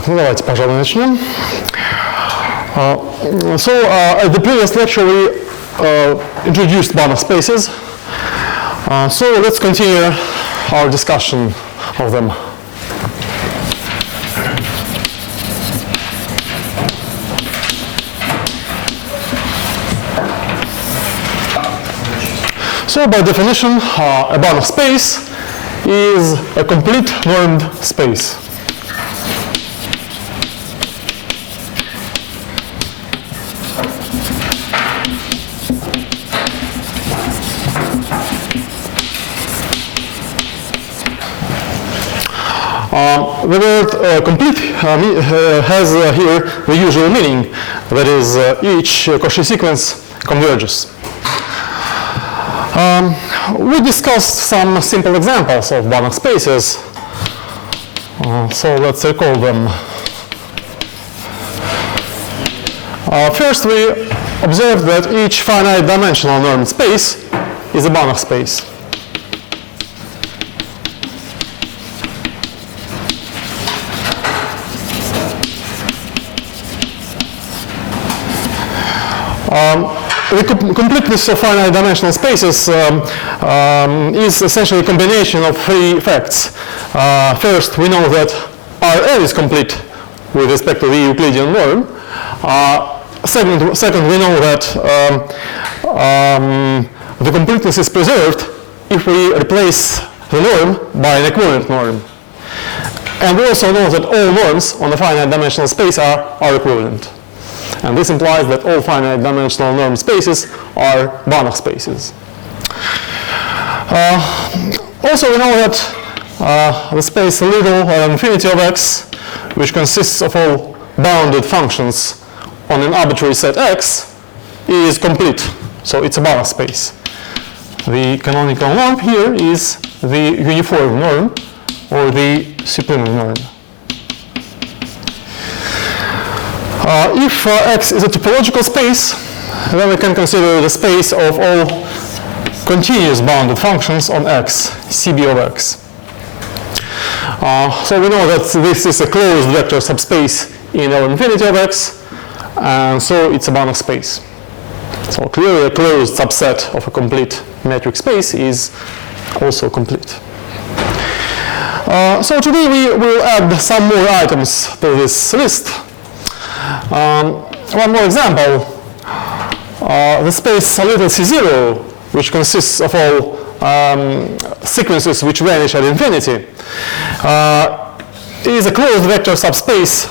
Так, ну давайте, пожалуй, начнем. So at the previous lecture we introduced Banach spaces. So let's continue our discussion of them. So by definition, a Banach space is a complete normed space. The word complete has here the usual meaning, that is, each Cauchy sequence converges. We discussed some simple examples of Banach spaces, so let's recall them. First, we observed that each finite dimensional normed space is a Banach space. The completeness of finite dimensional spaces is essentially a combination of three facts. First, we know that Rn is complete with respect to the Euclidean norm. Second, we know that the completeness is preserved if we replace the norm by an equivalent norm. And we also know that all norms on the finite dimensional space are equivalent. And this implies that all finite dimensional normed spaces are Banach spaces. Also, we know that the space little infinity of x, which consists of all bounded functions on an arbitrary set x, is complete. So it's a Banach space. The canonical norm here is the uniform norm or the supremum norm. If X is a topological space, then we can consider the space of all continuous bounded functions on X, CB of X. So we know that this is a closed vector subspace in L infinity of X, and so it's a Banach space. So clearly a closed subset of a complete metric space is also complete. So today we will add some more items to this list. One more example, the space little C0, which consists of all sequences which vanish at infinity, is a closed vector subspace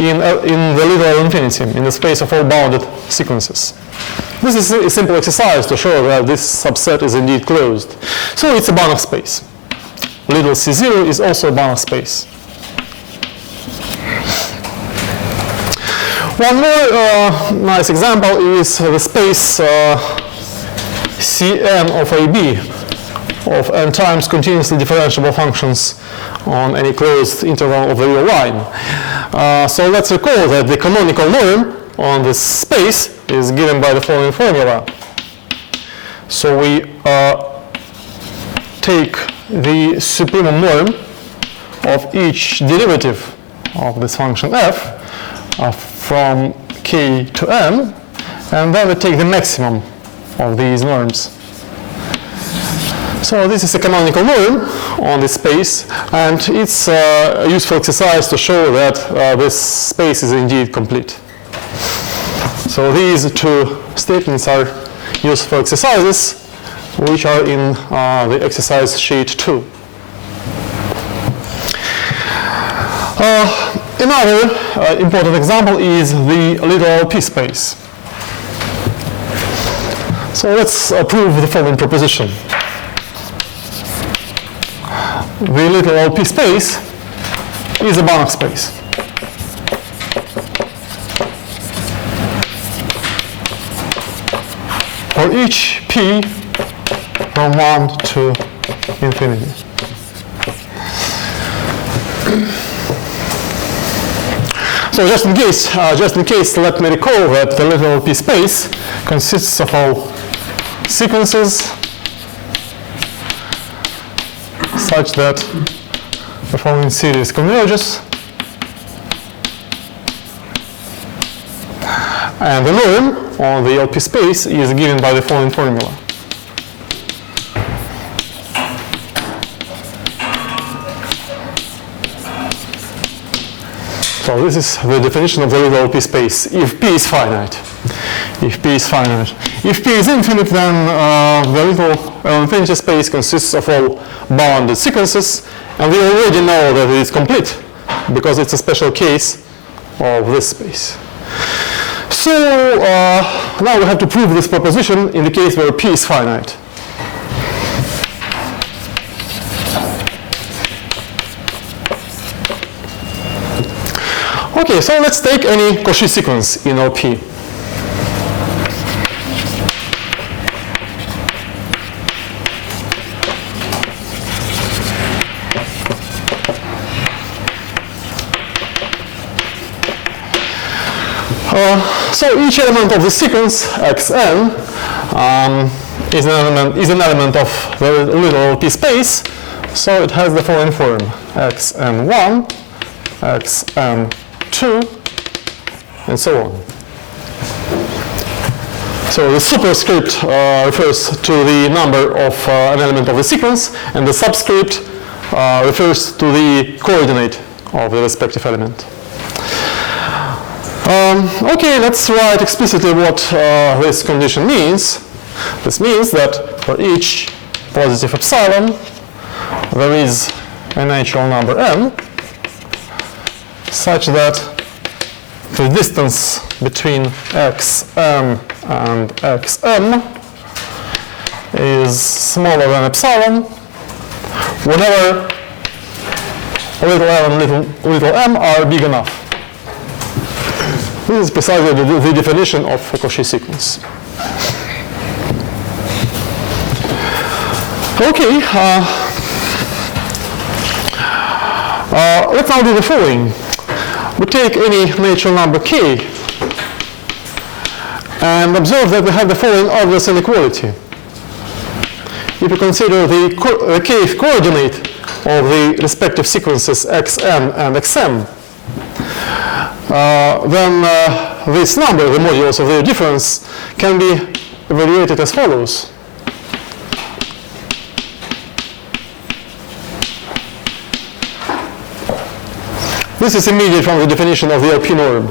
in the little infinity, in the space of all bounded sequences. This is a simple exercise to show that this subset is indeed closed. So it's a Banach space. Little C0 is also a Banach space. One more nice example is the space Cn of AB of n times continuously differentiable functions on any closed interval of the real line. So let's recall that the canonical norm on this space is given by the following formula. So we take the supremum norm of each derivative of this function f from k to n, and then we take the maximum of these norms. So this is a canonical norm on this space, and it's a useful exercise to show that this space is indeed complete. So these two statements are useful exercises, which are in the exercise sheet 2. Another important example is the little LP space. So let's prove the following proposition. The little LP space is a Banach space. For each p from 1 to infinity. So just in case, let me recall that the little LP space consists of all sequences such that the following series converges. And the norm on the LP space is given by the following formula. So this is the definition of the little LP space, if P is finite. If P is finite. If P is infinite, then the little infinity space consists of all bounded sequences, and we already know that it is complete, because it's a special case of this space. So now we have to prove this proposition in the case where P is finite. Okay, so let's take any Cauchy sequence in LP. So each element of the sequence xn is an element of the little LP space. So it has the following form: xn1, xn2, and so on. So the superscript refers to the number of an element of the sequence, and the subscript refers to the coordinate of the respective element. Okay, let's write explicitly what this condition means. This means that for each positive epsilon, there is a natural number n, such that the distance between xm and xm is smaller than epsilon whenever little l and little m are big enough. This is precisely the definition of a Cauchy sequence. Okay, let's now do the following. We take any natural number k and observe that we have the following obvious inequality. If you consider the kth coordinate of the respective sequences xn and xm, then this number, the modulus of their difference, can be evaluated as follows. This is immediate from the definition of the LP norm.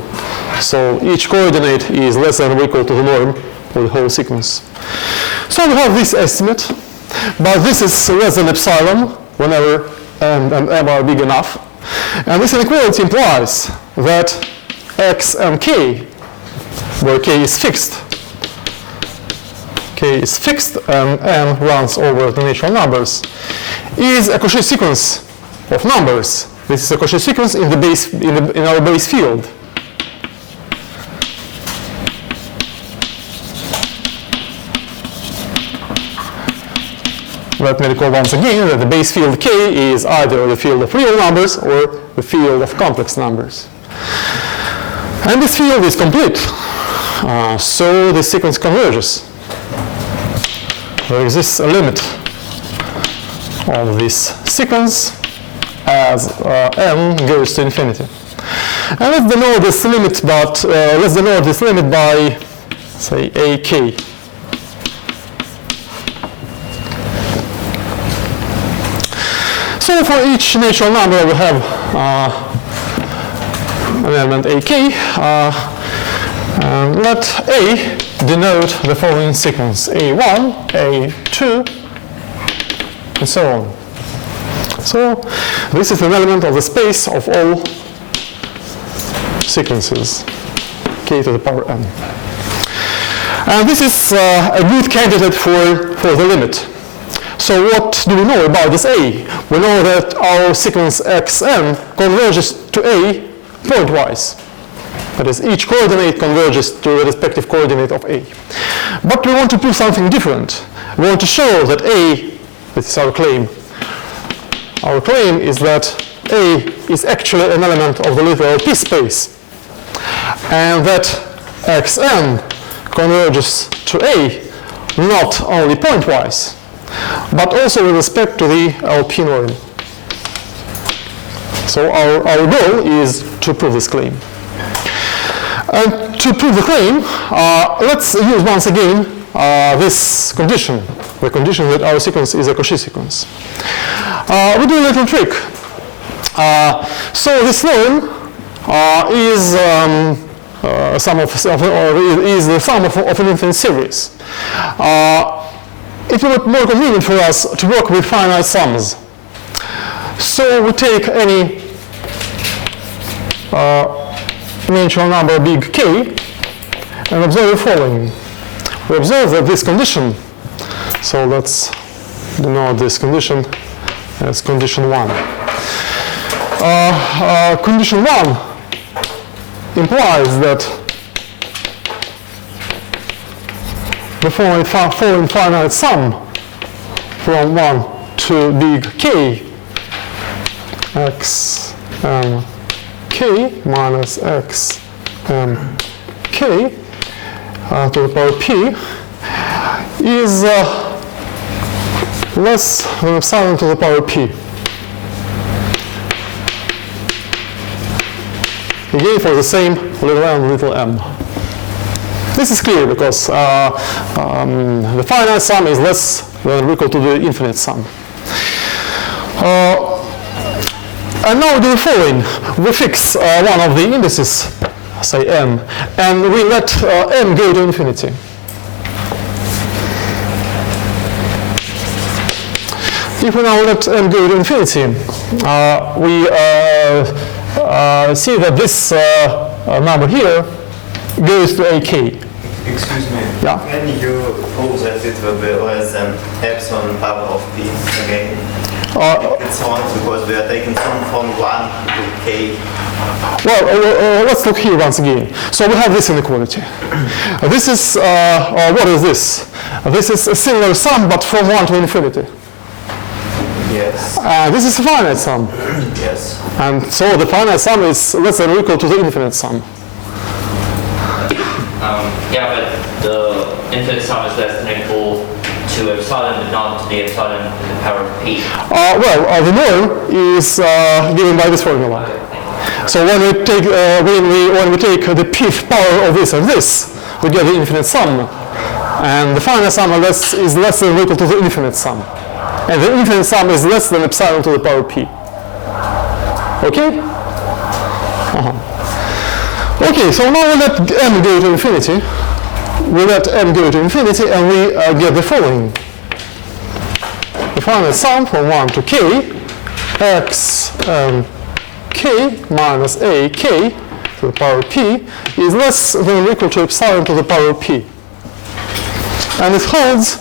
So each coordinate is less than or equal to the norm for the whole sequence. So we have this estimate, but this is less than epsilon whenever n and m are big enough. And this inequality implies that x and k, where k is fixed and n runs over the natural numbers, is a Cauchy sequence of numbers. This is a Cauchy sequence in our base field. Let me recall once again that the base field K is either the field of real numbers or the field of complex numbers. And this field is complete. So the sequence converges. There exists a limit of this sequence as n goes to infinity. And let's denote this limit, by, say, ak. So for each natural number we have an element ak. And let A denote the following sequence: A1, A2, and so on. So this is an element of the space of all sequences, k to the power n. And this is a good candidate for the limit. So what do we know about this A? We know that our sequence xn converges to A pointwise. That is, each coordinate converges to the respective coordinate of A. But we want to prove something different. We want to show that A, this is our claim. Our claim is that A is actually an element of the literal P space, and that xn converges to A not only pointwise, but also with respect to the LP norm. So our goal is to prove this claim. And to prove the claim, let's use once again this condition, the condition that our sequence is a Cauchy sequence. We do a little trick. So this norm is the sum of an infinite series. It will be more convenient for us to work with finite sums. So we take any natural number big K and observe the following. We observe that this condition, so let's denote this condition as condition 1. Condition 1 implies that the following finite sum from 1 to big K, x m k minus x m k to the power p is less than epsilon to the power p. Again, for the same little m. This is clear because the finite sum is less than or equal to the infinite sum. And now we do the following. We fix one of the indices, say m, and we let m go to infinity. If we now let m go to infinity, we see that this number here goes to ak. Excuse me. Yeah. Can you prove that it will be less than epsilon power of p again? It's on because we are taking sum from 1 to k. Well, let's look here once again. So we have this inequality. This is, what is this? This is a similar sum, but from 1 to infinity. Yes. This is a finite sum. Yes. And so the finite sum is less than or equal to the infinite sum. Yeah, but the infinite sum is less than or equal to epsilon, but not to the epsilon in the power of p. The norm is given by this formula. So when we take when we take the pth power of this and this, we get the infinite sum, and the finite sum is less than or equal to the infinite sum, and the infinite sum is less than epsilon to the power p. Okay? Okay, so now we let m go to infinity. We let m go to infinity, and we get the following. The finite sum from 1 to k, x k minus a k to the power p is less than or equal to epsilon to the power p. And it holds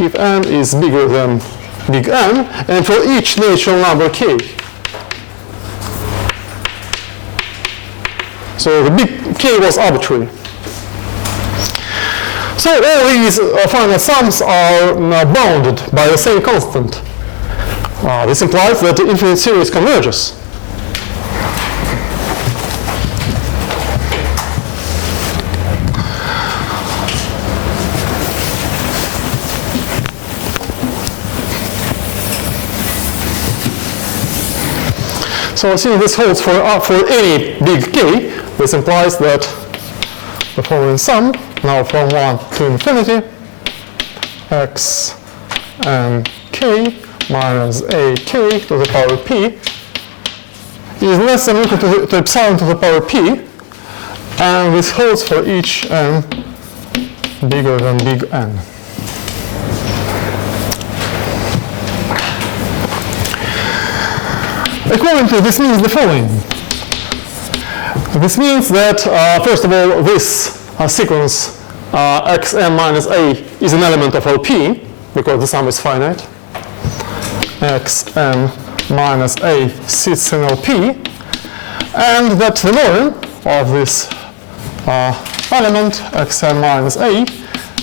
if n is bigger than big N, and for each natural number k. So the big K was arbitrary. So all these finite sums are now bounded by the same constant. This implies that the infinite series converges. So since this holds for any big K, this implies that the following sum, now from 1 to infinity, x and k minus a k to the power p is less than or equal to epsilon to the power p, and this holds for each n bigger than big N. Equivalently, this means the following. This means that, first of all, this sequence xm minus a is an element of LP, because the sum is finite. Xm minus a sits in LP, and that the norm of this element, xm minus a,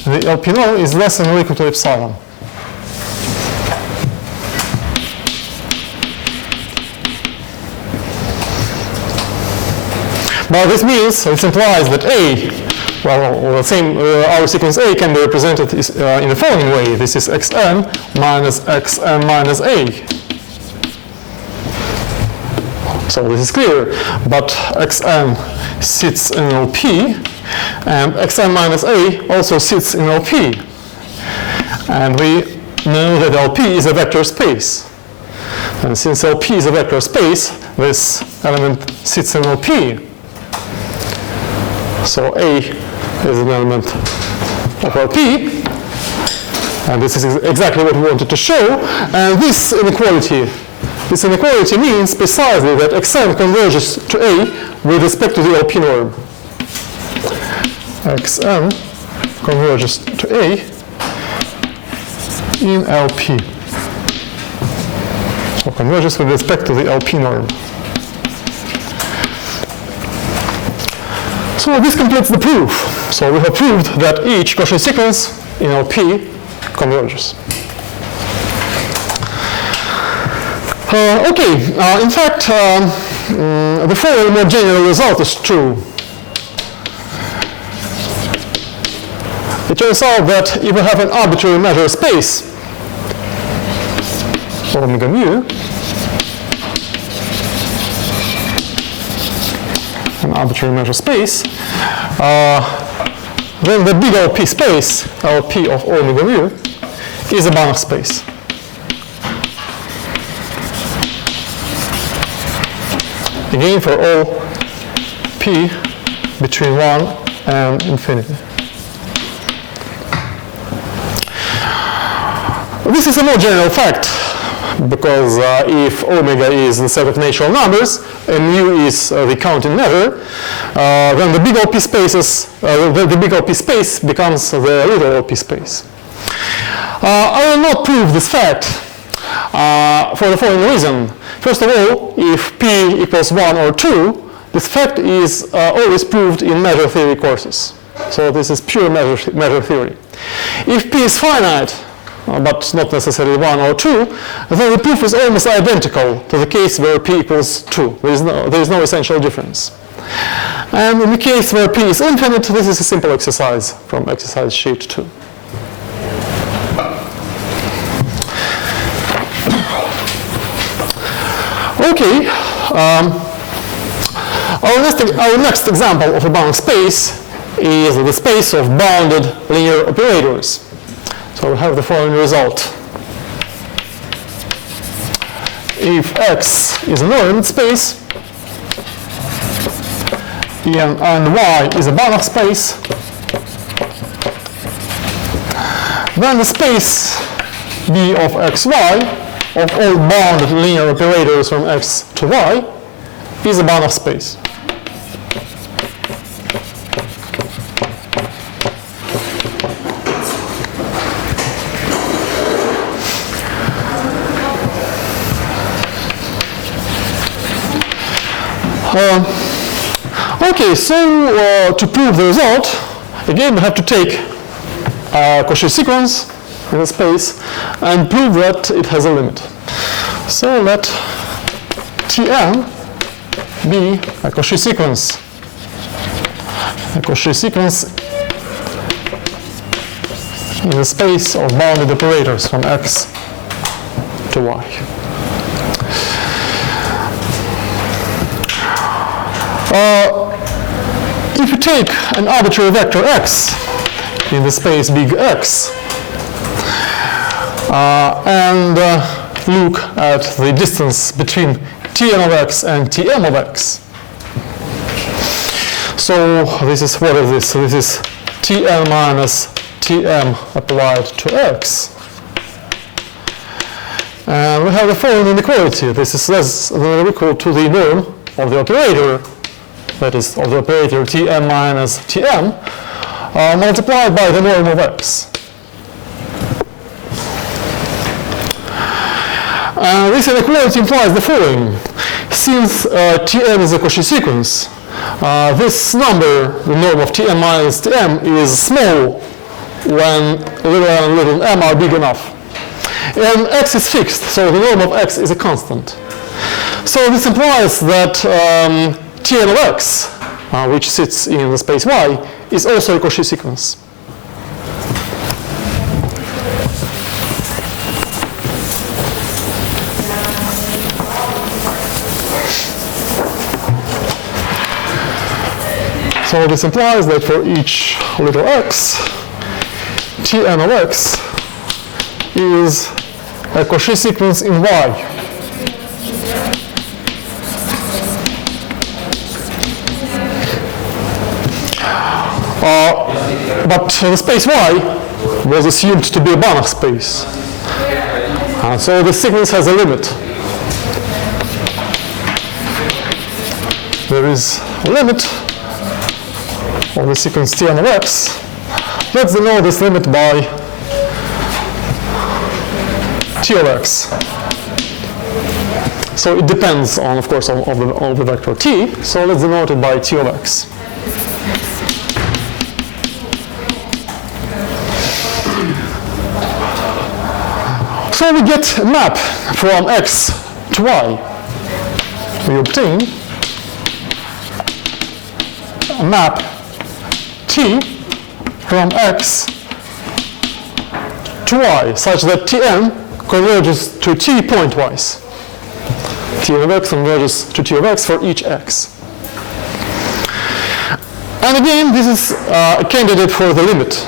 the LP norm, is less than or equal to epsilon. But this means, it implies that A, well, the same, our sequence A can be represented in the following way. This is xn minus xm minus A. So this is clear, but xn sits in LP, and xn minus a also sits in LP. And we know that LP is a vector space. And since LP is a vector space, this element sits in LP. So A is an element of LP. And this is exactly what we wanted to show. And this inequality means precisely that xn converges to A with respect to the LP norm. Xn converges to A in LP. So converges with respect to the LP norm. So this completes the proof. So we have proved that each Cauchy sequence in LP converges. In fact, the following more general result is true. It turns out that if we have an arbitrary measure space, omega mu, an arbitrary measure space, then the big LP space, LP of omega mu, is a Banach space. Again, for all p between 1 and infinity. This is a more general fact, because if omega is the set of natural numbers and mu is the counting measure, then the big LP spaces, the big LP space becomes the little LP space. I will not prove this fact for the following reason. First of all, if p equals 1 or 2, this fact is always proved in measure theory courses. So this is pure measure theory. If p is finite, but not necessarily 1 or 2, then the proof is almost identical to the case where p equals 2. There is no essential difference. And in the case where p is infinite, this is a simple exercise from exercise sheet 2. Okay, our next example of a Banach space is the space of bounded linear operators. So we have the following result. If X is an ordered space, and Y is a Banach space, then the space B of xy of all bounded linear operators from x to y is a Banach space. Okay, so to prove the result, again we have to take a Cauchy sequence in a space and prove that it has a limit. So let Tn be a Cauchy sequence. A Cauchy sequence in the space of bounded operators from x to y. If you take an arbitrary vector x in the space big X and look at the distance between Tn of x and Tm of x. So this is, what is this? This is Tn minus Tm applied to x. And we have the following inequality. This is less than or equal to the norm of the operator, that is, of the operator Tm minus Tm, multiplied by the norm of x. This inequality implies the following. Since Tn is a Cauchy sequence, this number, the norm of Tn minus Tm, is small when little n and little m are big enough. And x is fixed, so the norm of x is a constant. So this implies that Tn of x, which sits in the space y, is also a Cauchy sequence. So this implies that for each little x, Tn of x is a Cauchy sequence in Y. But the space Y was assumed to be a Banach space. And so the sequence has a limit. There is a limit of the sequence Tn of x. Let's denote this limit by T of x. So it depends on, of course, on the vector T. So let's denote it by T of x. So we get a map from x to y. We obtain a map T from x to y such that Tn converges to T pointwise. Tn of x converges to T of x for each x. And again, this is a candidate for the limit.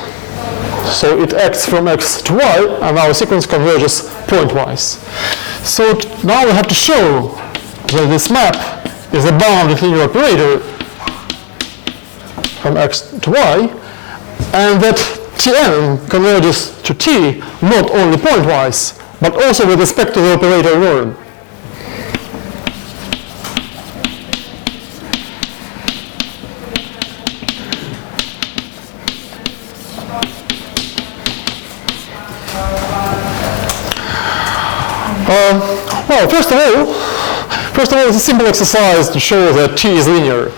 So it acts from x to y, and our sequence converges pointwise. So now we have to show that this map is a bounded linear operator from x to y, and that Tn converges to T not only pointwise, but also with respect to the operator norm. Well, first of all, it's a simple exercise to show that T is linear.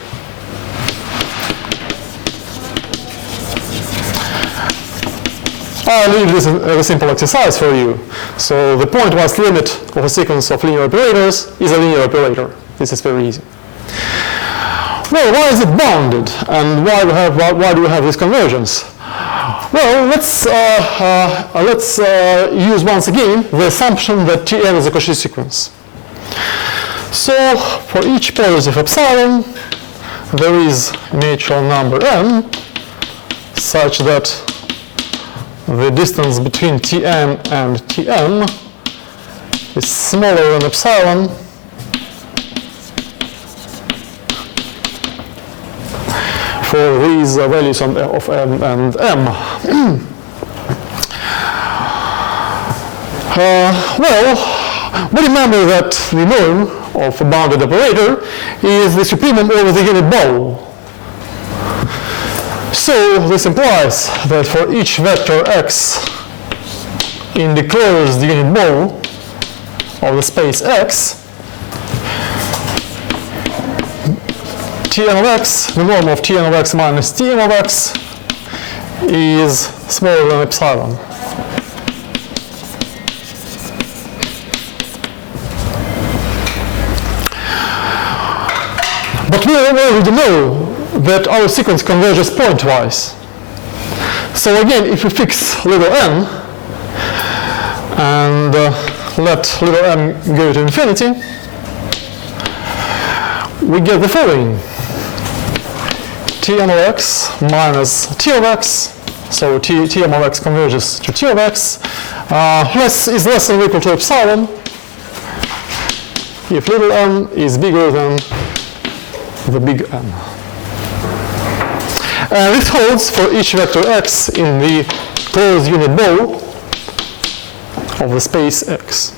I'll leave this as a simple exercise for you. So the pointwise limit of a sequence of linear operators is a linear operator. This is very easy. Well, why is it bounded, and why do we have this convergence? Well, let's use once again the assumption that Tn is a Cauchy sequence. So for each positive epsilon, there is a natural number n such that the distance between Tn and Tm is smaller than epsilon for these values of n and m. Well, we remember that the norm of a bounded operator is the supremum over the unit bow. So this implies that for each vector x in the closed unit bow of the space x, Tn of x, the norm of Tn of x minus Tm of x is smaller than epsilon. But we already know that our sequence converges pointwise. So again, if we fix little n and let little n go to infinity, we get the following. Tn of x minus T of x, so Tm of x converges to T of x, is less than or equal to epsilon if little n is bigger than the big N. And this holds for each vector x in the closed unit bow of the space x.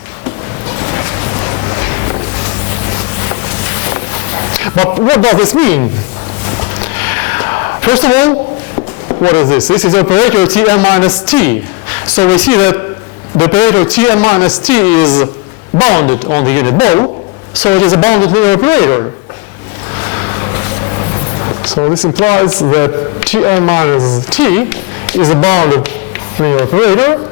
But what does this mean? First of all, what is this? This is operator Tn minus T. So we see that the operator Tn minus T is bounded on the unit bow, so it is a bounded linear operator. So this implies that Tn minus T is a bounded linear operator.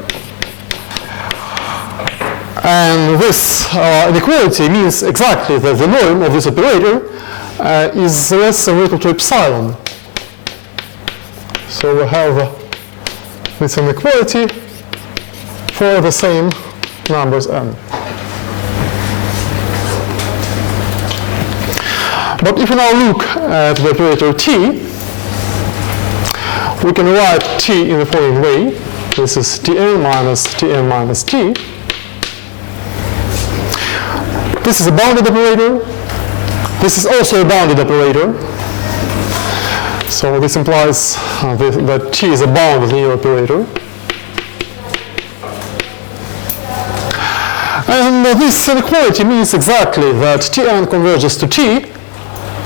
And this inequality means exactly that the norm of this operator is less than or equal to epsilon. So we have this inequality for the same numbers n. But if we now look at the operator T, we can write t in the following way. This is tn minus t. This is a bounded operator. This is also a bounded operator. So this implies that t is a bounded linear operator. And this inequality means exactly that Tn converges to T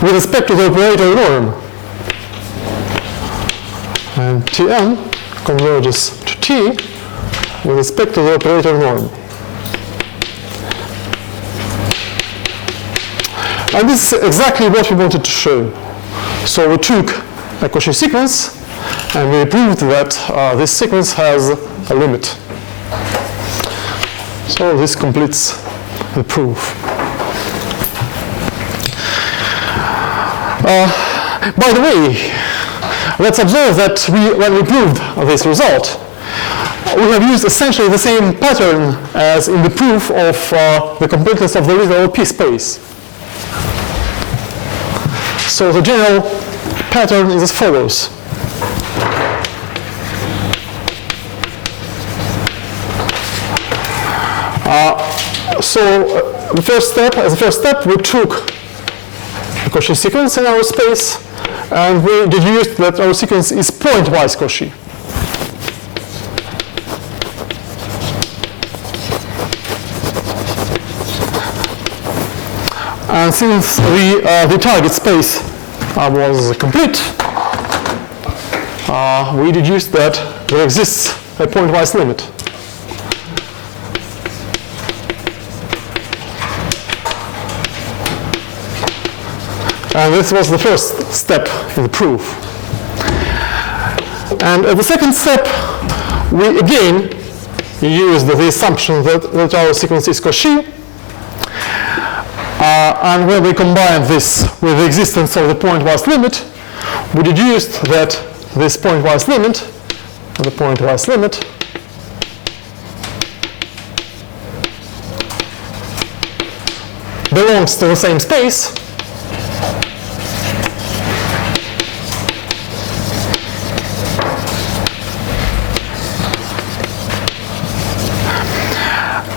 with respect to the operator norm. And Tn converges to T with respect to the operator norm. And this is exactly what we wanted to show. So we took a Cauchy sequence and we proved that this sequence has a limit. So this completes the proof. By the way, let's observe that when we proved this result, we have used essentially the same pattern as in the proof of the completeness of the literal p-space. So the general pattern is as follows. The first step, we took the Cauchy sequence in our space, and we deduced that our sequence is pointwise Cauchy. And since the target space was complete, we deduced that there exists a pointwise limit. And this was the first step in the proof. And at the second step, we again used the assumption that our sequence is Cauchy. And when we combined this with the existence of the pointwise limit, we deduced that this pointwise limit, belongs to the same space.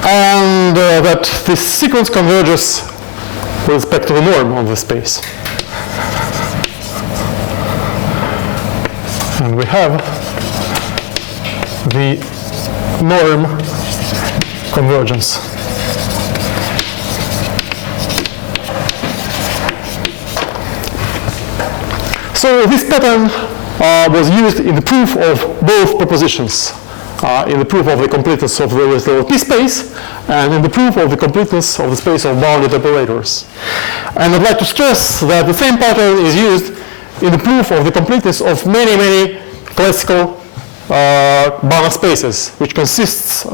And that this sequence converges with respect to the norm of the space. And we have the norm convergence. So this pattern was used in the proof of both propositions. In the proof of the completeness of the literal p-space, and in the proof of the completeness of the space of bounded operators. And I'd like to stress that the same pattern is used in the proof of the completeness of many, many classical Banach spaces, which consist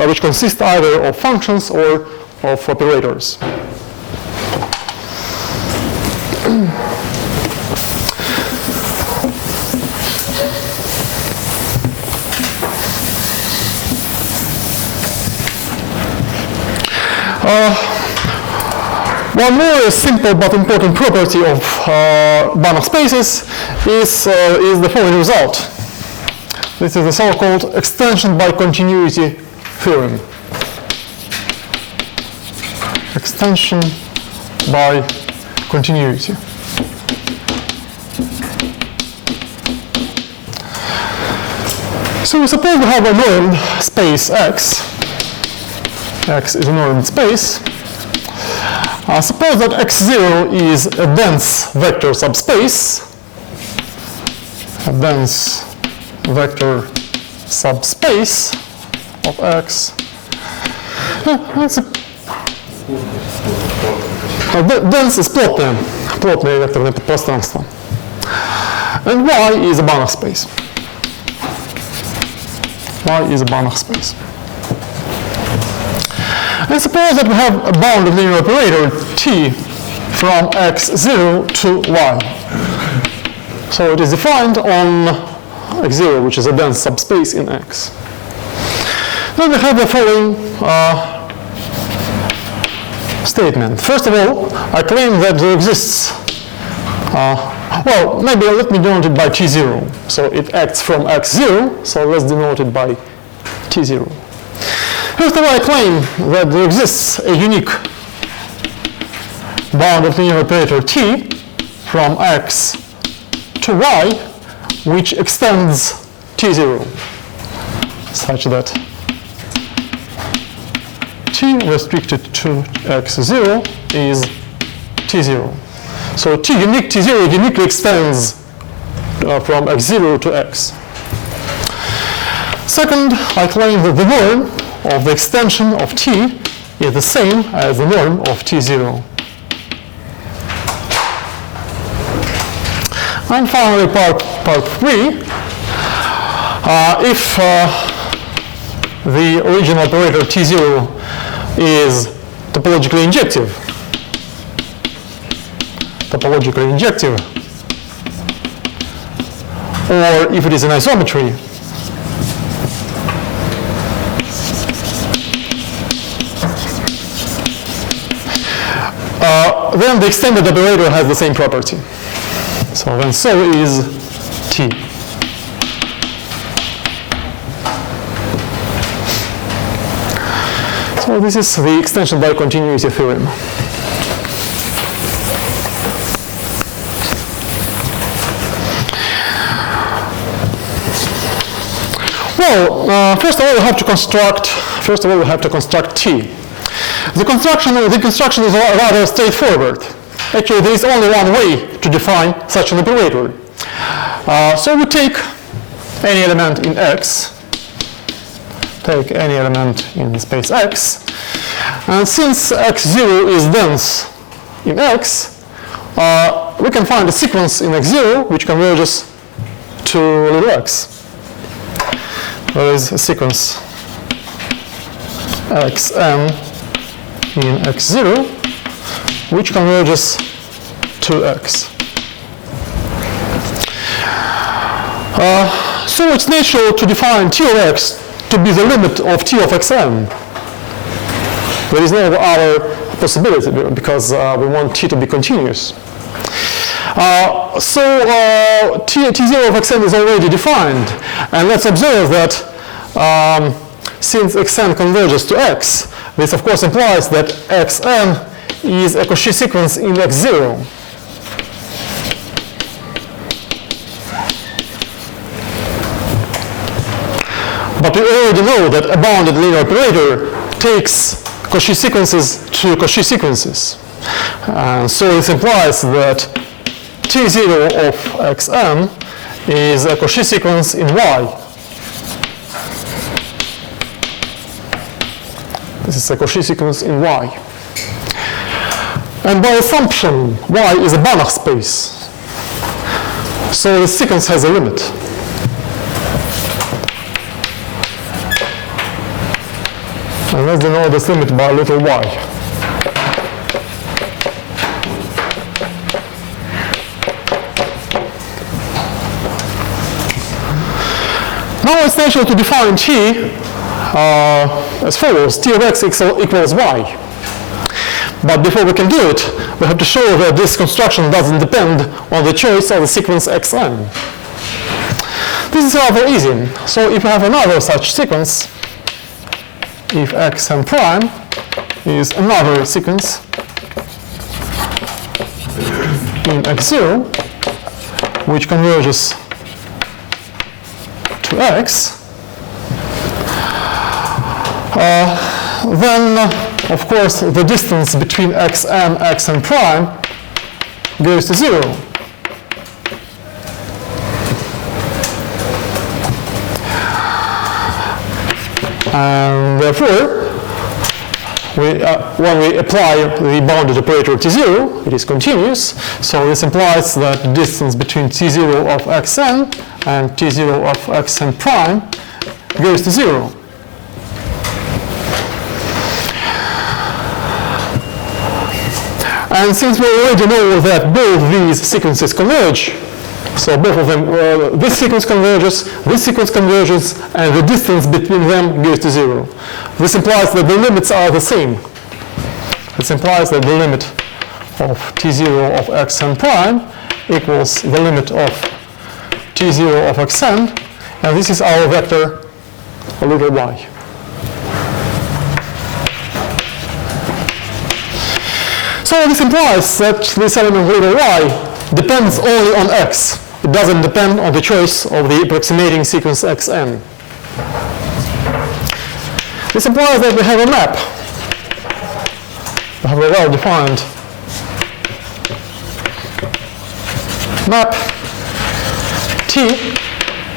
either of functions or of operators. One more simple but important property of Banach spaces is the following result. This is the so-called extension by continuity theorem. Extension by continuity. So suppose we have a normed space X. X is a normed space. Suppose that X0 is a dense vector subspace. A dense vector subspace of X. Dense is плотное векторное пространство. And Y is a Banach space. Y is a Banach space. And suppose that we have a bounded linear operator T from X0 to Y. So it is defined on X0, which is a dense subspace in X. Then we have the following statement. First of all, I claim that there exists Well, maybe let me denote it by T0. So it acts from X0, so let's denote it by T0. First of all, I claim that there exists a unique bounded linear operator T from X to Y, which extends T0, such that T restricted to X0 is T0. So unique T0 uniquely extends from X0 to X. Second, I claim that the norm of the extension of T is the same as the norm of T0. And finally, part 3, if the original operator T0 is topologically injective, or if it is an isometry, then the extended operator has the same property. So then so is T. So this is the extension by continuity theorem. Well, first of all, we have to construct T. The construction is rather straightforward. Actually, there is only one way to define such an operator. So we take any element in X, take any element in space X, and since X0 is dense in X, we can find a sequence in X0 which converges to little x. There is a sequence xn in X0 which converges to X. So it's natural to define T of X to be the limit of T of Xn. There is no other possibility because we want T to be continuous. So T0 of Xn is already defined, and let's observe that since Xn converges to X, this of course implies that Xn is a Cauchy sequence in X0. But we already know that a bounded linear operator takes Cauchy sequences to Cauchy sequences. So this implies that T0 of Xn is a Cauchy sequence in Y. This is a Cauchy sequence in Y. And by assumption, Y is a Banach space. So the sequence has a limit. And let's denote this limit by little y. Now it's natural to define T as follows. T of X equals Y. But before we can do it, we have to show that this construction doesn't depend on the choice of the sequence Xn. This is rather easy. So if we have another such sequence, if Xn prime is another sequence in X0, which converges to X, then, of course, the distance between Xn and Xn prime goes to 0. And therefore, when we apply the bounded operator T0, it is continuous. So this implies that the distance between T0 of Xn and T0 of Xn prime goes to 0. And since we already know that both these sequences converge, so both of them, this sequence converges, and the distance between them goes to 0. This implies that the limits are the same. This implies that the limit of t0 of xn prime equals the limit of t0 of xn, and this is our vector little y. So this implies that this element little y depends only on x. It doesn't depend on the choice of the approximating sequence xn. This implies that we have a map. We have a well-defined map T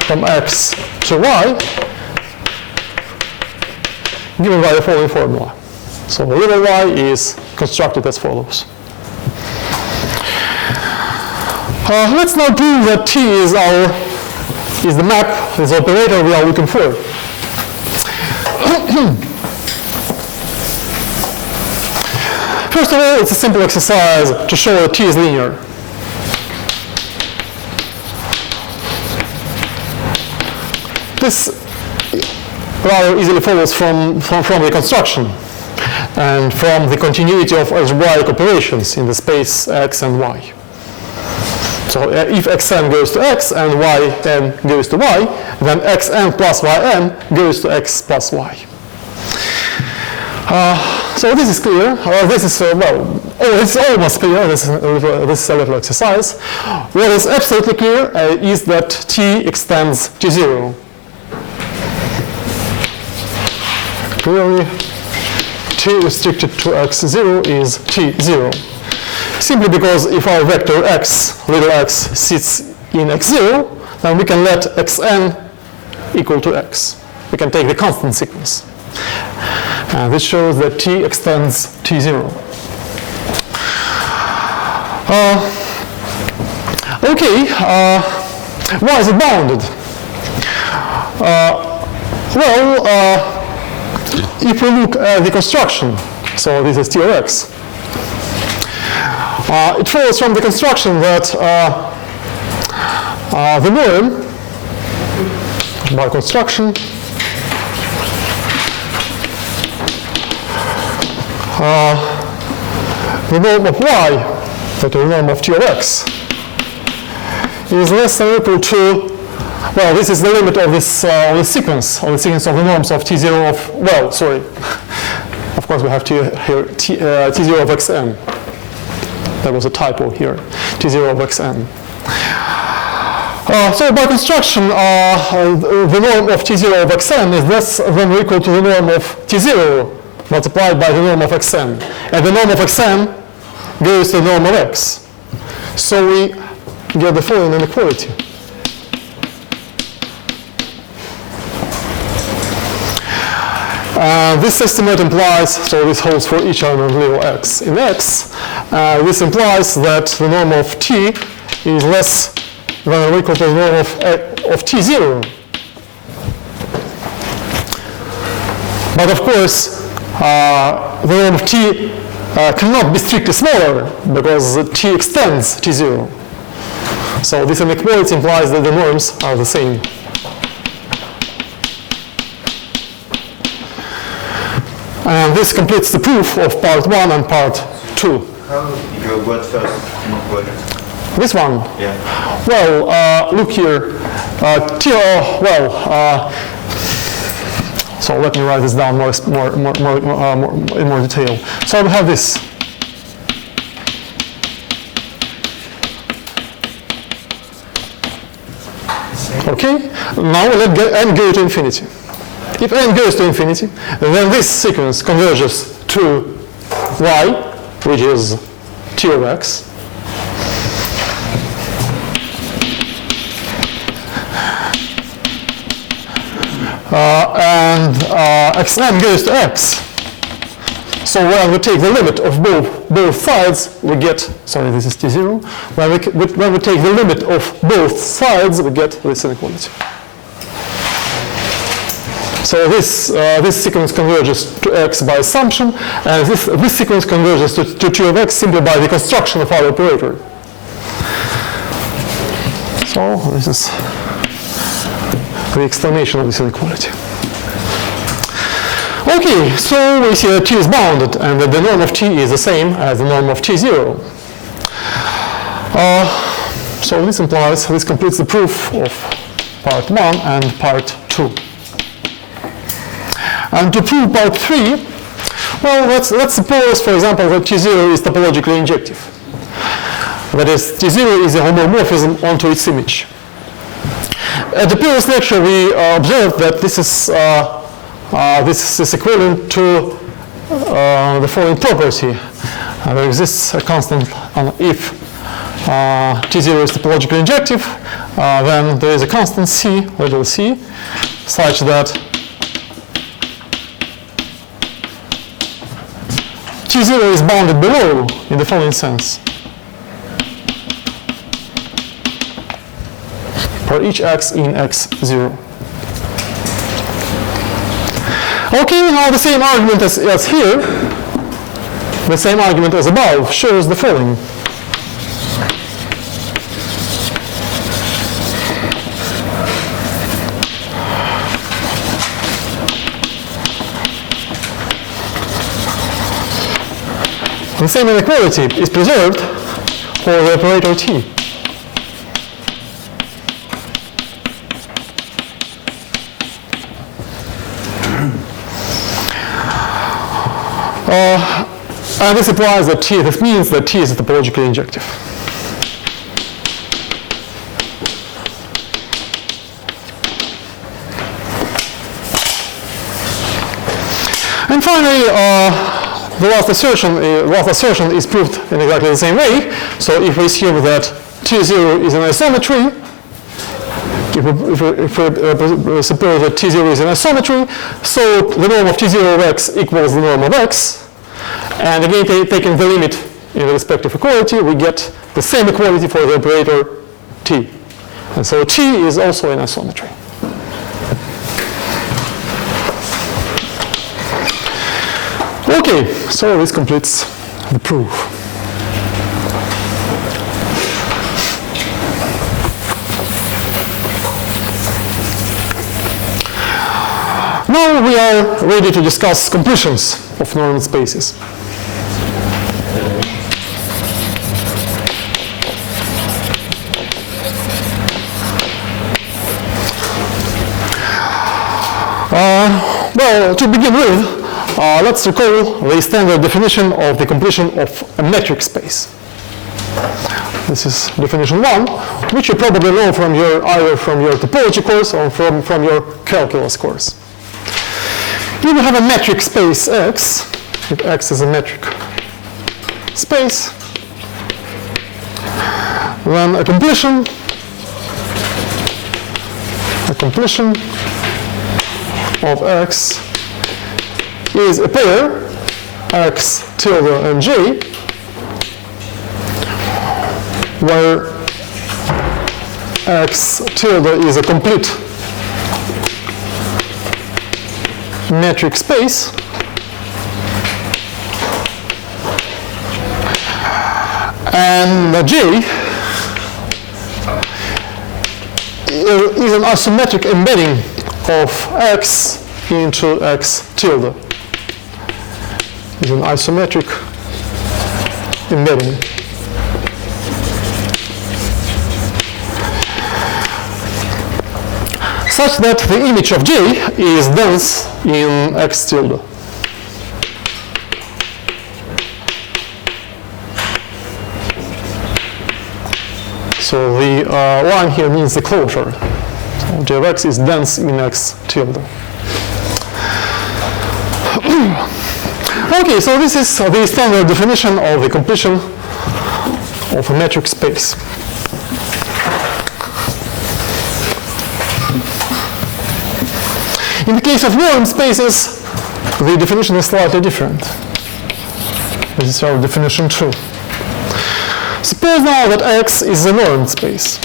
from x to y given by the following formula. So little y is constructed as follows. Let's now prove that T is the map, this operator we are looking for. First of all, it's a simple exercise to show that T is linear. This rather easily follows from the construction and from the continuity of algebraic operations in the space x and y. So if xn goes to x and yn goes to y, then xn plus yn goes to x plus y. So this is clear. This is it's almost clear. This is a little exercise. What is absolutely clear is that T extends to 0. Clearly, T restricted to x0 is T0. Simply because if our vector x, little x, sits in x0, then we can let xn equal to x. We can take the constant sequence. And this shows that T extends T0. Why is it bounded? If we look at the construction, so this is T of x, it follows from the construction that the norm, by construction, the norm of y, that the norm of T of x, is less than or equal to, well, this is the limit of this sequence, of the norms of T0 of, of course we have here T0 of xn. There was a typo here, T0 of xn. So by construction, the norm of T0 of xn is less than or equal to the norm of T0 multiplied by the norm of xn. And the norm of xn goes to the norm of x. So we get the following inequality. This estimate implies, so this holds for each element little x in x, this implies that the norm of T is less than or equal to the norm of T0. But of course, the norm of T cannot be strictly smaller because T extends T0. So this inequality implies that the norms are the same. And this completes the proof of part 1 and part 2. How you got first inequality? This one? Yeah. Well, look here. So let me write this down in more detail. So we have this. Okay. Now let n go to infinity. If n goes to infinity, then this sequence converges to y, which is T of x. And xn goes to x. So when we take the limit of both sides, we get, sorry, this is T0. When we take the limit of both sides, we get this inequality. So this sequence converges to x by assumption, and this sequence converges to T of x simply by the construction of our operator. So this is the explanation of this inequality. Okay, so we see that T is bounded and that the norm of T is the same as the norm of T0. So this implies, this completes the proof of part 1 and part 2. And to prove part 3, well, let's suppose, for example, that T0 is topologically injective. That is, T0 is a homomorphism onto its image. At the previous lecture, we observed that this is equivalent to the following property. There exists a constant if T0 is topologically injective, then there is a constant c, little c, such that T0 is bounded below in the following sense. For each x in x0. Okay, now the same argument as here, the same argument as above, shows the following. The same inequality is preserved for the operator T. And this implies that this means that T is topologically injective. And finally, the last assertion is proved in exactly the same way. So if we assume that T0 is an isometry, if we suppose that T0 is an isometry, so the norm of T0 of x equals the norm of x. And again, taking the limit in the respective equality, we get the same equality for the operator T. And so T is also an isometry. Okay, so this completes the proof. Now we are ready to discuss completions of normal spaces. Well, to begin with, let's recall the standard definition of the completion of a metric space. This is definition 1, which you probably know from either from your topology course or from your calculus course. If you have a metric space X, if X is a metric space, then a completion of X is a pair X tilde and J, where X tilde is a complete metric space, and J is an isometric embedding of X into X tilde. Is an isometric embedding. Such that the image of J is dense in X tilde. So the line here means the closure. So J of X is dense in X tilde. Okay, so this is the standard definition of the completion of a metric space. In the case of norm spaces, the definition is slightly different. This is our definition 2. Suppose now that X is a norm space.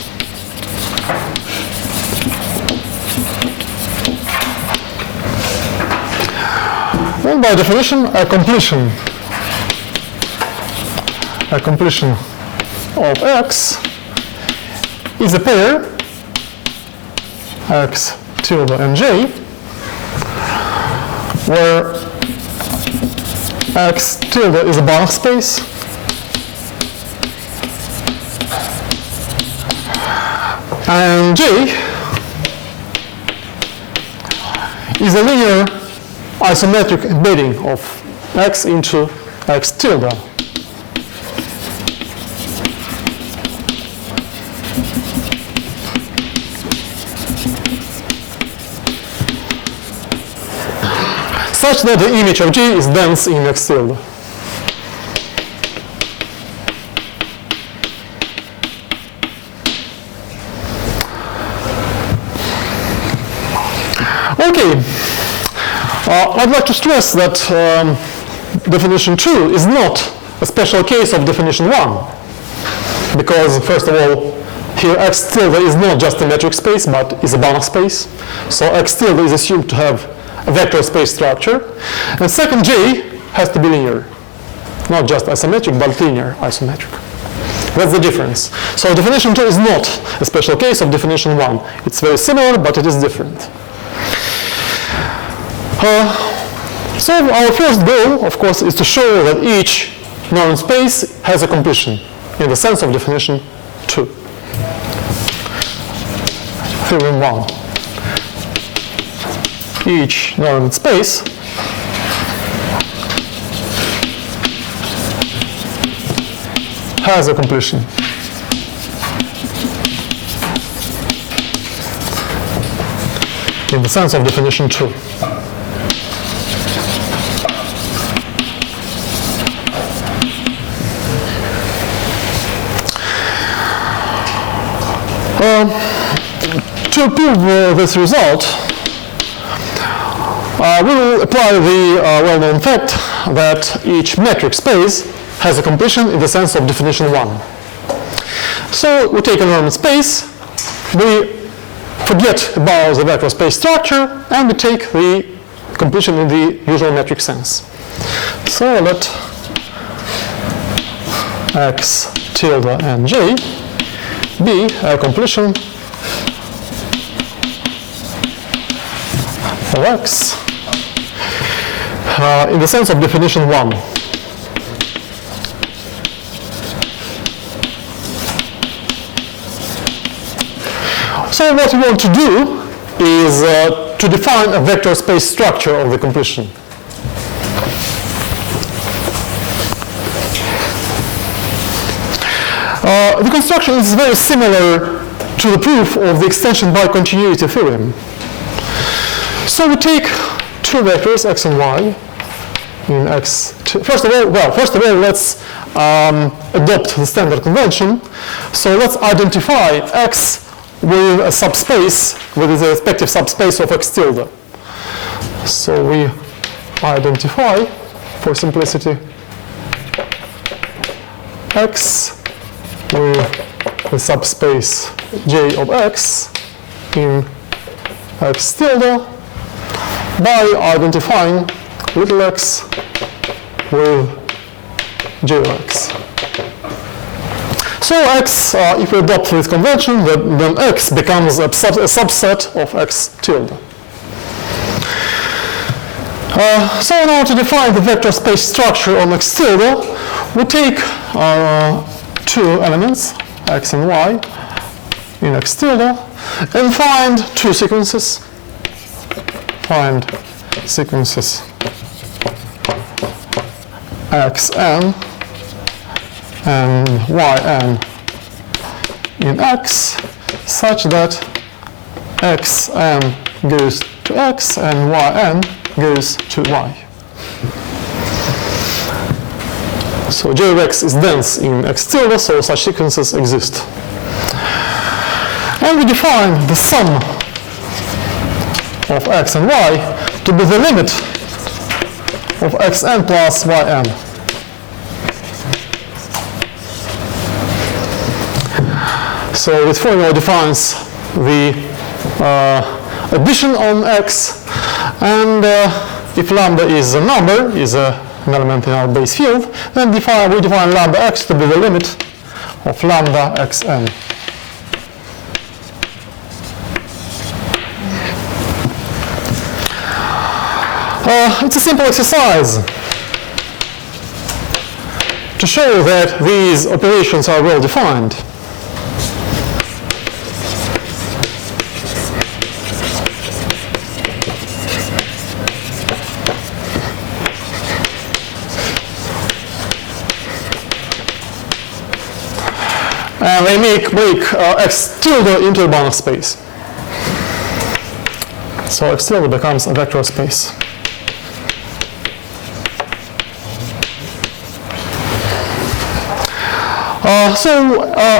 Well, by definition, a completion of X is a pair X tilde and J, where X tilde is a Banach space And J is a linear isometric embedding of x into x tilde. Such that the image of G is dense in x tilde. Okay, I'd like to stress that definition 2 is not a special case of definition 1, because first of all, here x tilde is not just a metric space, but is a Banach space. So x tilde is assumed to have a vector space structure. And second, J has to be linear, not just isometric, but linear isometric. That's the difference. So definition 2 is not a special case of definition 1. It's very similar, but it is different. So our first goal, of course, is to show that each norm space has a completion in the sense of definition 2. Theorem 1. Each normed space has a completion. In the sense of definition 2. To prove this result, we will apply the well-known fact that each metric space has a completion in the sense of definition 1. So we take a normed space, we forget about the vector space structure, and we take the completion in the usual metric sense. So let x tilde and j be a completion of x in the sense of definition 1. So what we want to do is to define a vector space structure of the completion. The construction is very similar to the proof of the extension by continuity theorem. So we take two vectors, x and y, in x. First of all, let's adopt the standard convention. So let's identify x with a subspace, with the respective subspace of x tilde. So we identify, for simplicity, x with the subspace j of x in x tilde by identifying little x with j of x. So x, if we adopt this convention, then x becomes a subset of x tilde. So in order to define the vector space structure on x tilde, we take two elements, x and y, in x tilde, and find two sequences. Find sequences xn and yn in x, such that xn goes to x and yn goes to y. So j of x is dense in x tilde, so such sequences exist. And we define the sum of x and y to be the limit of xn plus yn. So this formula defines the addition on x, and if lambda is a number, is an element in our base field, then we define lambda x to be the limit of lambda xn. It's a simple exercise to show that these operations are well defined. and they make X tilde into a bounded space. So X tilde becomes a vector space.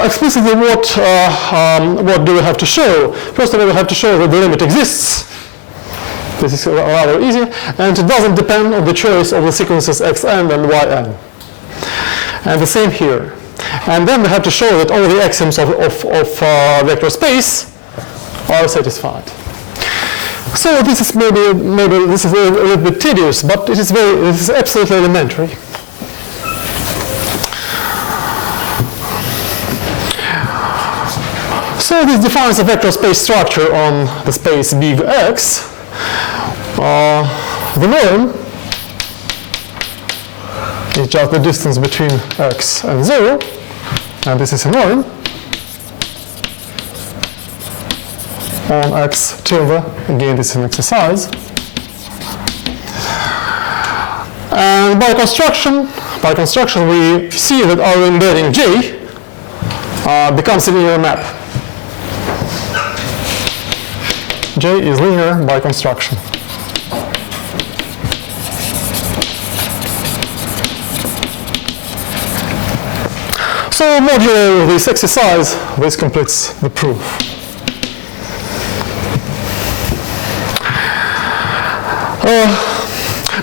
Explicitly, what do we have to show? First of all, we have to show that the limit exists. This is rather easy, and it doesn't depend on the choice of the sequences xn and yn. And the same here. And then we have to show that all the axioms of vector space are satisfied. So this is maybe this is a little bit tedious, but this is absolutely elementary. So this defines a vector space structure on the space big X. The norm is just the distance between X and 0, and this is a norm on X tilde. Again, this is an exercise. And by construction, we see that our embedding J becomes a linear map. J is linear by construction. So modulo this exercise, this completes the proof.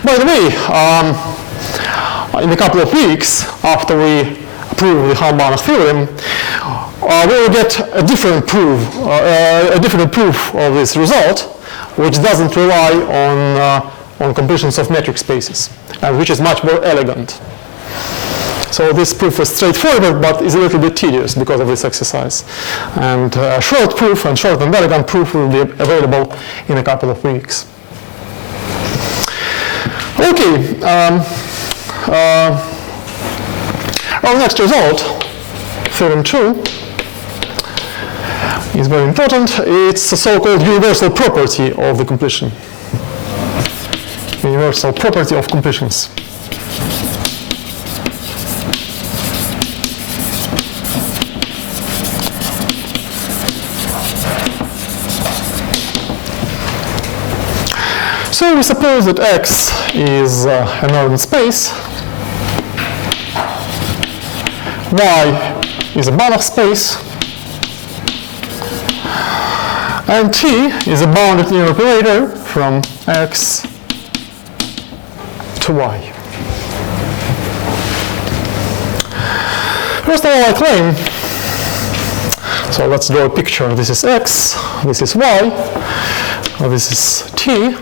By the way, in a couple of weeks after we prove the Hahn-Banach theorem, we will get a different proof of this result, which doesn't rely on completions of metric spaces, and which is much more elegant. So this proof is straightforward, but is a little bit tedious because of this exercise. And short proof and short and elegant proof will be available in a couple of weeks. Okay. Our next result, theorem 2, is very important. It's a so-called universal property of the completion. Universal property of completions. So we suppose that X is an ordered space, Y is a Banach space, and T is a bounded linear operator from X to Y. First of all, I claim, so let's draw a picture. This is X, this is Y, this is T,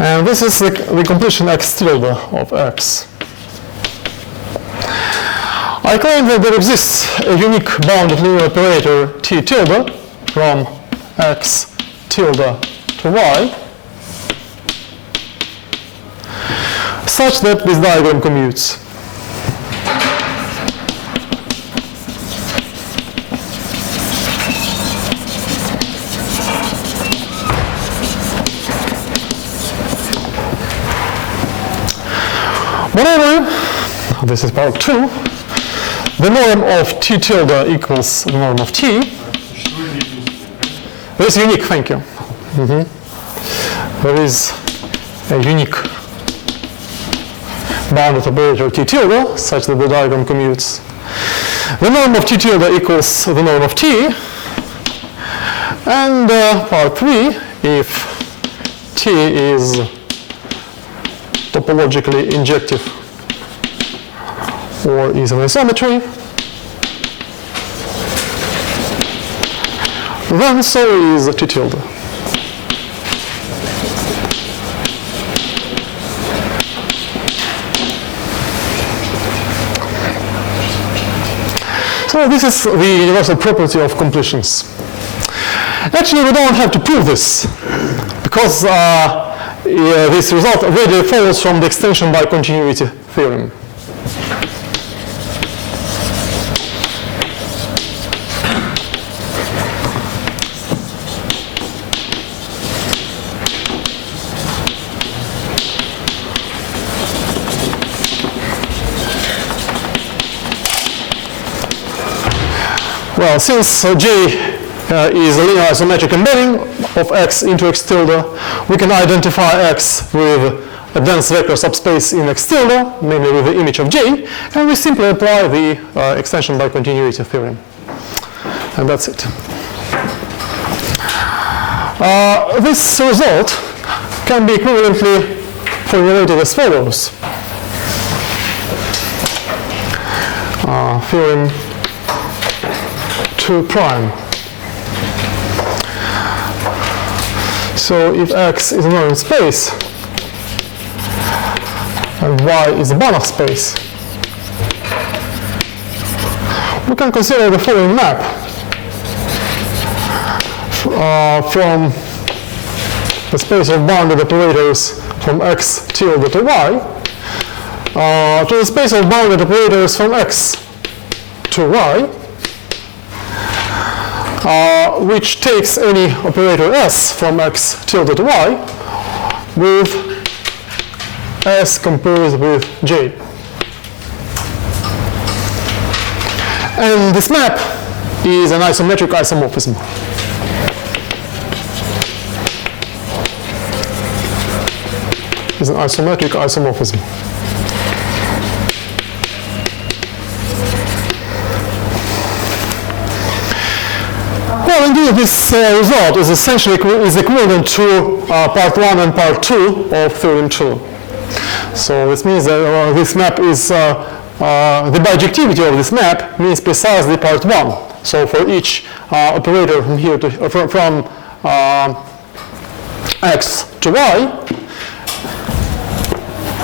and this is the completion X tilde of X. I claim that there exists a unique bounded linear operator T tilde from X tilde to Y, such that this diagram commutes. Moreover, this is part 2, the norm of T tilde equals the norm of T. There is unique, thank you. There is a unique bounded operator T tilde such that the diagram commutes. The norm of T tilde equals the norm of T. And part 3, if T is topologically injective or is an isometry, then so is T tilde. So this is the universal property of completions. Actually, we don't have to prove this, because this result already follows from the extension by continuity theorem. Well, since J is a linear isometric embedding of X into X tilde, we can identify X with a dense vector subspace in X tilde, namely with the image of J, and we simply apply the extension by continuity theorem. And that's it. This result can be equivalently formulated as follows. Theorem 2 prime. So if X is a normed space and Y is a Banach space, we can consider the following map from the space of bounded operators from X tilde to Y to the space of bounded operators from X to Y, which takes any operator S from X tilde to Y with S composed with J. And this map is an isometric isomorphism. It's an isometric isomorphism. Well, indeed, this result is essentially equivalent to part 1 and part 2 of theorem 2. So this means that this map is, the bijectivity of this map means precisely part 1. So for each operator from here to, from X to Y,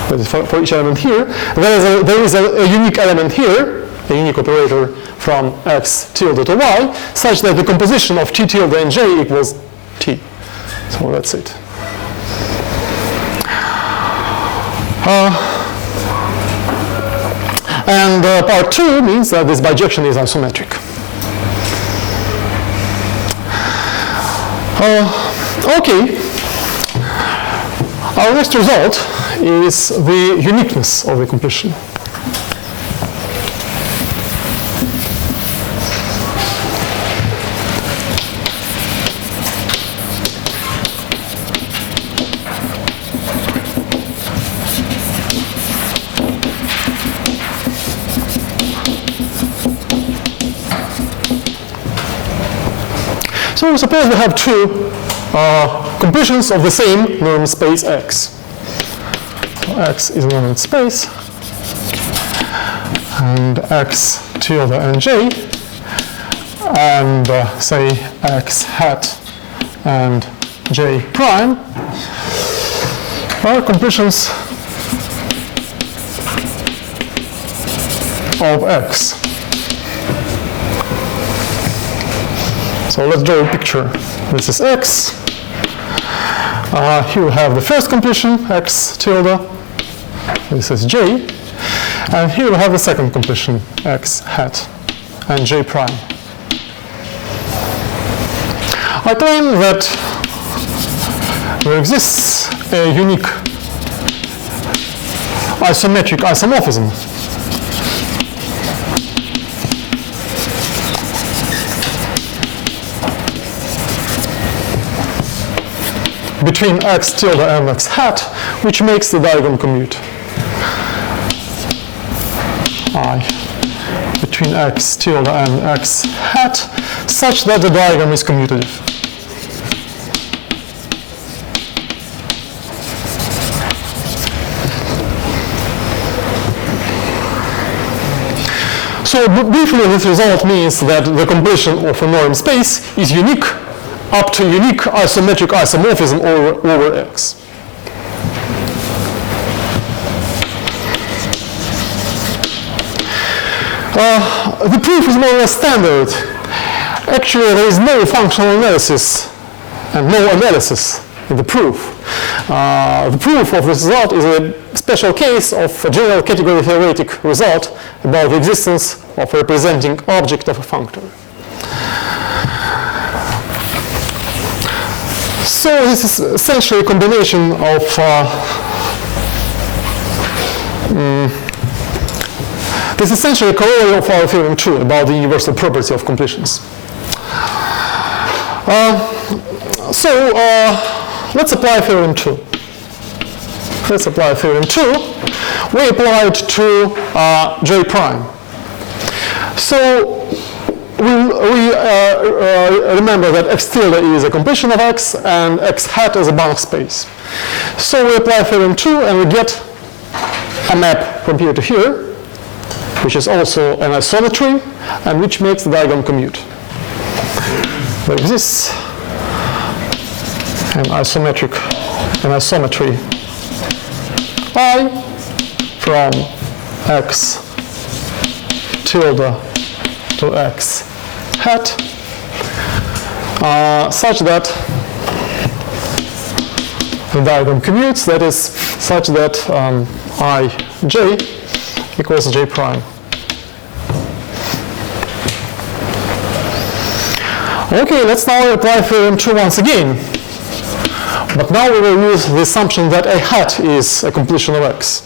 that is for each element here, there is a unique element here, a unique operator from X tilde to Y, such that the composition of T tilde and J equals T. So that's it. And part 2 means that this bijection is isometric. Okay. Our next result is the uniqueness of the completion. So suppose we have two completions of the same normed space X. So X is a normed space, and X tilde and J, and say X hat and J prime are completions of X. So let's draw a picture. This is X. Here we have the first completion, X tilde. This is J. And here we have the second completion, X hat and J prime. I claim that there exists a unique isometric isomorphism between X tilde and X hat, which makes the diagram commute. I between X tilde and X hat, such that the diagram is commutative. So briefly, this result means that the completion of a normed space is unique up to unique isometric isomorphism over X. The proof is more or less standard. Actually, there is no functional analysis and no analysis in the proof. The proof of this result is a special case of a general category theoretic result about the existence of a representing object of a functor. So this is essentially a combination of This is essentially a corollary of our theorem 2 about the universal property of completions. Let's apply theorem 2. Let's apply theorem 2. We apply it to J prime. So we remember that x tilde is a completion of x and x hat is a Banach space. So we apply theorem 2 and we get a map from here to here, which is also an isometry and which makes the diagonal commute. There exists an isometry I from x tilde to x hat such that the diagonal commutes, that is such that ij equals j prime. Okay, let's now apply theorem 2 once again. But now we will use the assumption that a hat is a completion of x.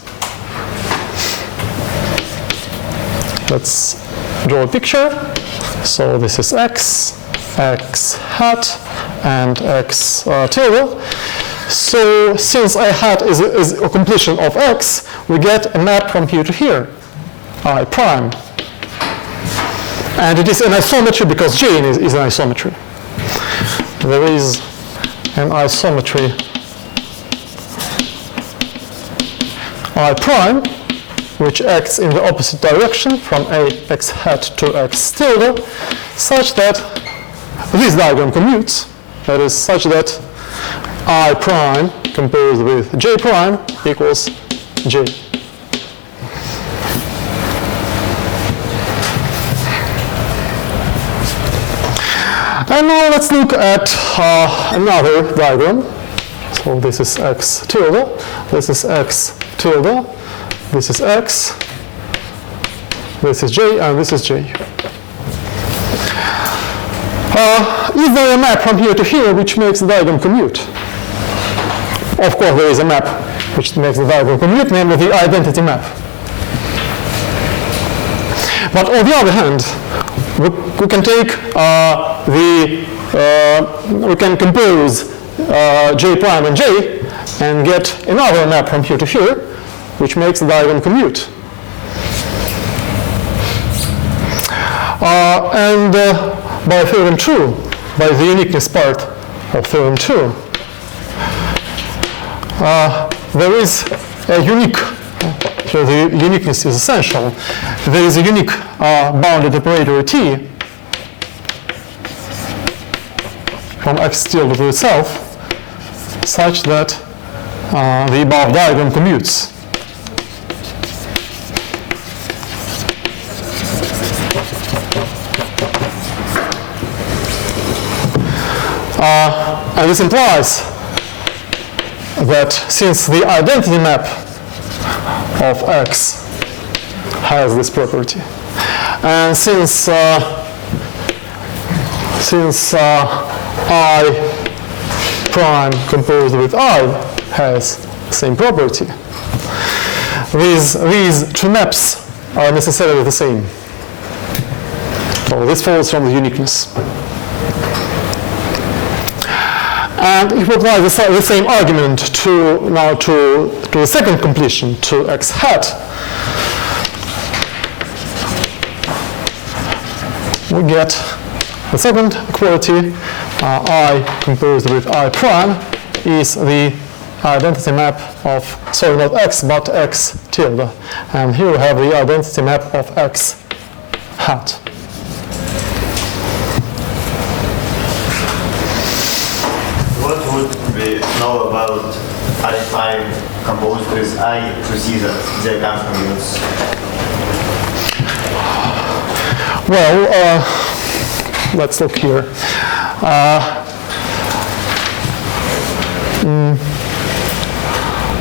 Let's draw a picture. So this is x, x hat, and x tilde. So since a hat is a completion of x, we get a map from here to here, I prime. And it is an isometry because J is an isometry. There is an isometry I prime, which acts in the opposite direction from a x hat to x tilde, such that this diagram commutes, that is such that I prime composed with j prime equals j. And now let's look at another diagram. So this is x tilde, this is x tilde, this is x, this is j, and this is j. Is there a map from here to here which makes the diagram commute? Of course there is a map which makes the diagram commute, namely the identity map. But on the other hand, we can take we can compose j prime and j and get another map from here to here, which makes the diagram commute. And by theorem 2, by the uniqueness part of theorem 2, there is a unique, so the uniqueness is essential. There is a unique bounded operator T from x tilde to itself, such that the above diagram commutes. And this implies that since the identity map of x has this property, and since I prime composed with I has the same property, these two maps are necessarily the same. So this follows from the uniqueness. And if we apply the same argument to the second completion, to x hat, we get the second equality, I composed with I prime is the identity map of, sorry, not x, but x tilde. And here we have the identity map of x hat. What would we know about I prime composed with I procedure, their concomitants? Well, let's look here.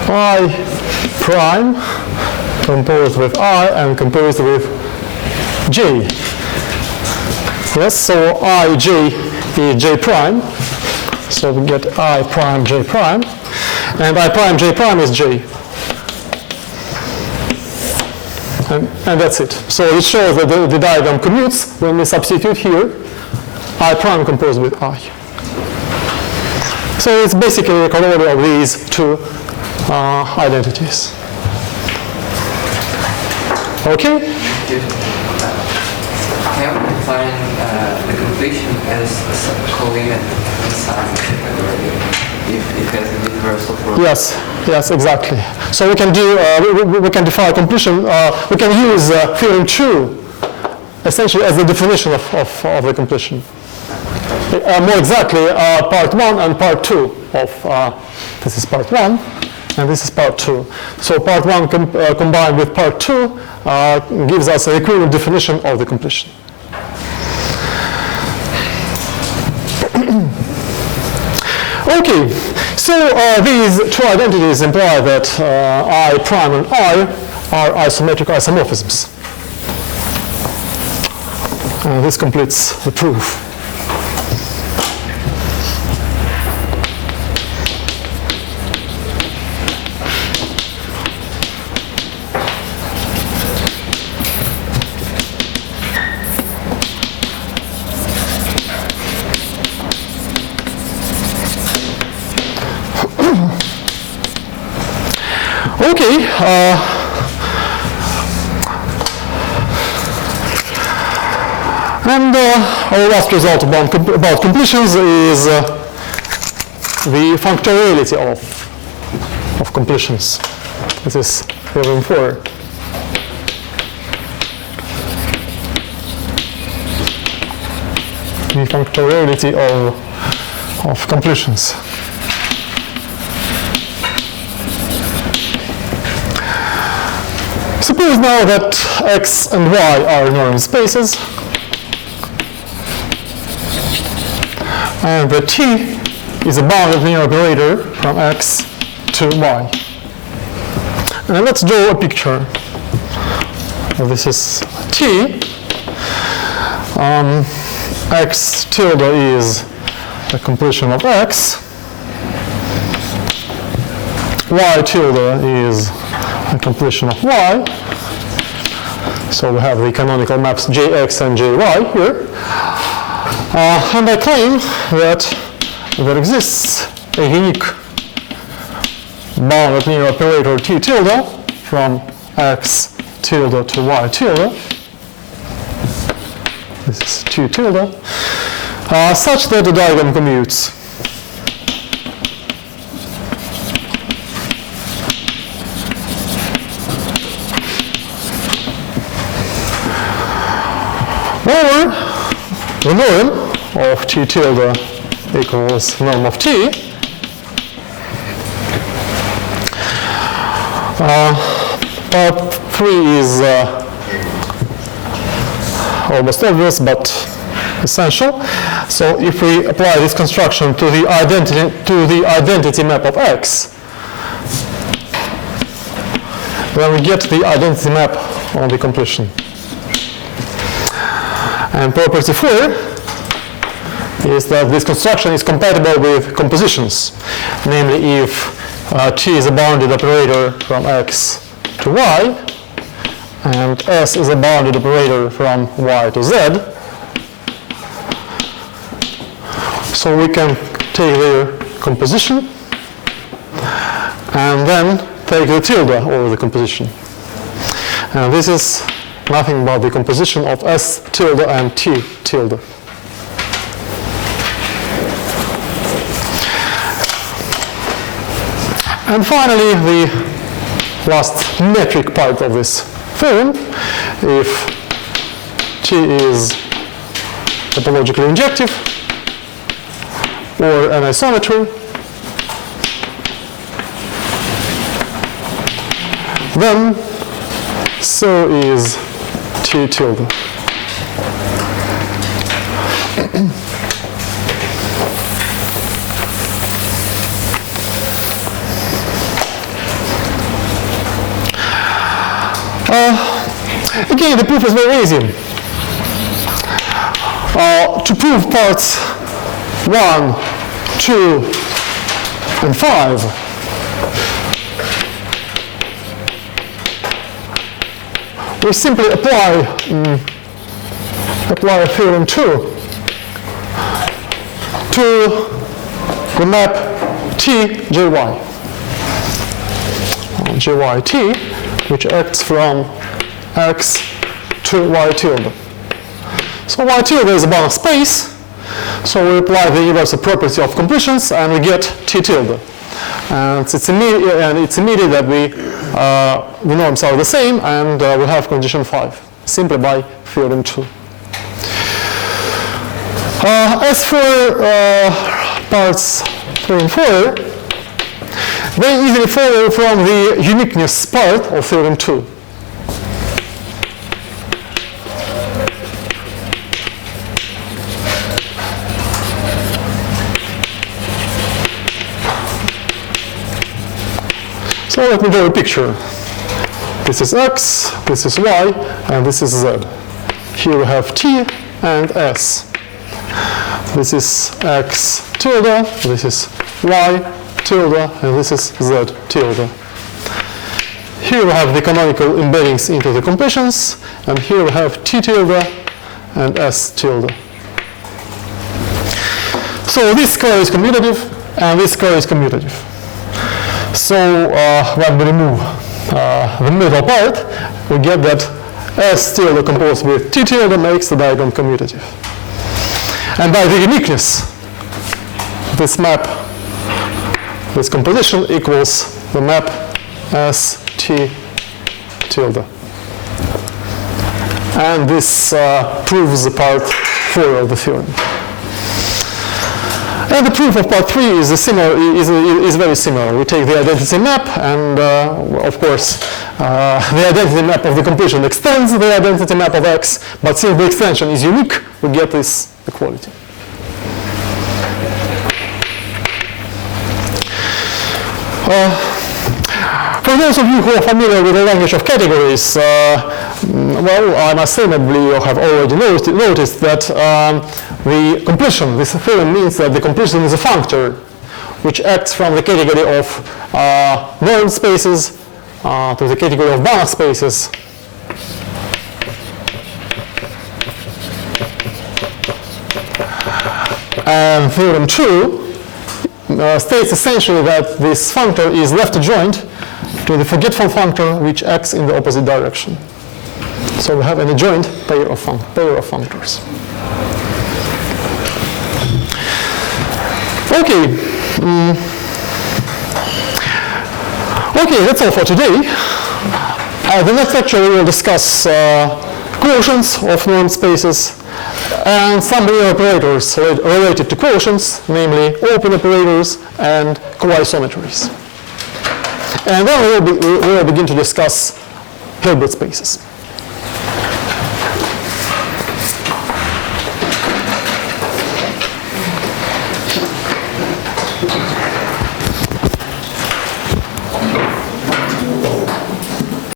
I prime composed with I and composed with j. Yes, so ij is j prime. So we get I prime j prime. And I prime j prime is j. And that's it. So it shows that the diagram commutes when we substitute here I prime composed with I. So it's basically a corollary of these two identities. Okay? Can we define the completion as a subcolimit inside the category if it has an universal property? Yes, exactly. So we can do we can define completion. We can use theorem 2 essentially as the definition of the completion. More exactly, part 1 and part 2 of this is part 1 and this is part 2. So part 1 combined with part 2 gives us an equivalent definition of the completion. Okay, so these two identities imply that I prime and I are isometric isomorphisms. This completes the proof. Okay, and our last result about completions is the functoriality of completions. This is theorem 4. The functoriality of completions. Suppose now that x and y are norm spaces, and that t is a bounded linear operator from x to y. And let's draw a picture. This is t. X tilde is the completion of x. Y tilde is the completion of y. So we have the canonical maps jx and jy here. And I claim that there exists a unique bounded linear operator t tilde from x tilde to y tilde. This is t tilde, such that the diagram commutes. Or the norm of t tilde equals norm of t. Part 3 is almost obvious, but essential. So if we apply this construction to the identity map of x, then we get the identity map on the completion. And property 4 is that this construction is compatible with compositions, namely if t is a bounded operator from x to y, and s is a bounded operator from y to z. So we can take their composition and then take the tilde over the composition. And this is nothing but the composition of s tilde and t tilde. And finally, the last metric part of this theorem, if t is topologically injective or an isometry, then so is t tilde. Again, the proof is very easy. To prove parts 1, 2, and 5, we simply apply theorem 2 to the map T_Jy. Jy_T, which acts from X to Y tilde. So Y tilde is a bound space, so we apply the universal property of completions and we get T tilde. And it's immediate that the norms are the same and we have condition 5, simply by theorem 2. As for parts 3 and 4, they easily follow from the uniqueness part of theorem 2. So let me draw a picture. This is X, this is Y, and this is Z. Here we have T and S. This is X tilde, this is Y tilde, and this is Z tilde. Here we have the canonical embeddings into the completions, and here we have T tilde and S tilde. So this square is commutative, and this square is commutative. So when we remove the middle part, we get that S tilde composed with T tilde makes the diagram commutative. And by the uniqueness, this map, this composition equals the map S T tilde. And this proves the part 4 of the theorem. And the proof of part 3 is very similar. We take the identity map, and of course, the identity map of the completion extends the identity map of X, but since the extension is unique, we get this equality. For those of you who are familiar with the language of categories, well, I must say that you have already noticed that the completion, this theorem means that the completion is a functor which acts from the category of normed spaces to the category of bound spaces. And theorem 2 states essentially that this functor is left adjoint to the forgetful functor which acts in the opposite direction. So we have an adjoint pair of functors. Okay. Okay, that's all for today. The next lecture we will discuss quotients of normed spaces and some real operators related to quotients, namely open operators and coisometries. And then we will begin to discuss Hilbert spaces.